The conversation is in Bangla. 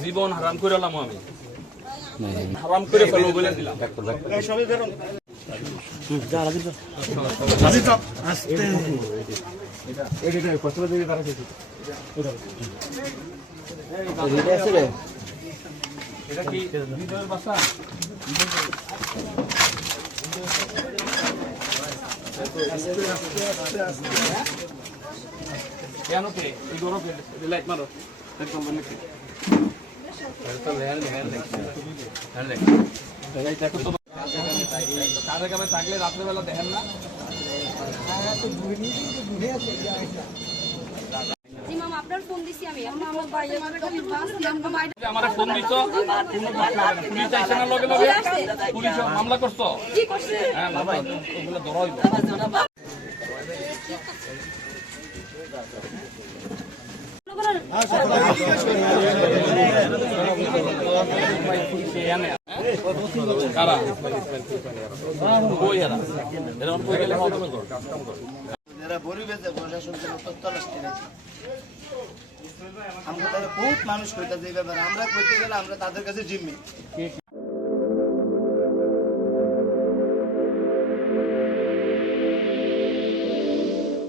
জীবন হারাম করে এলাম আমি, হারাম করে ফেলবো বলে দিলাম। এটা কি বিজয়ের বাসা? কেন কে এই গরম লাইট মারো একদম বন্ধ করে তো ল্যান্ড দেখো তো কাজে কামে থাকলে রাত্রেবেলা দেখেন না? আপনার ফোন দিছি আমি এখন আমার ভাই আমারে ফোন দিছো পুলিশ আইছে না লগে লগে পুলিশ মামলা করছো? কি করছে? হ্যাঁ মামলা ওগুলো ধরা হইব। কারা কই এরা এরকম কই গেলে পরিবেশে প্রশাসন আমরা বহুত মানুষ কইতা যে ব্যাপারে আমরা কইতে গেলে আমরা তাদের কাছে জিম্মি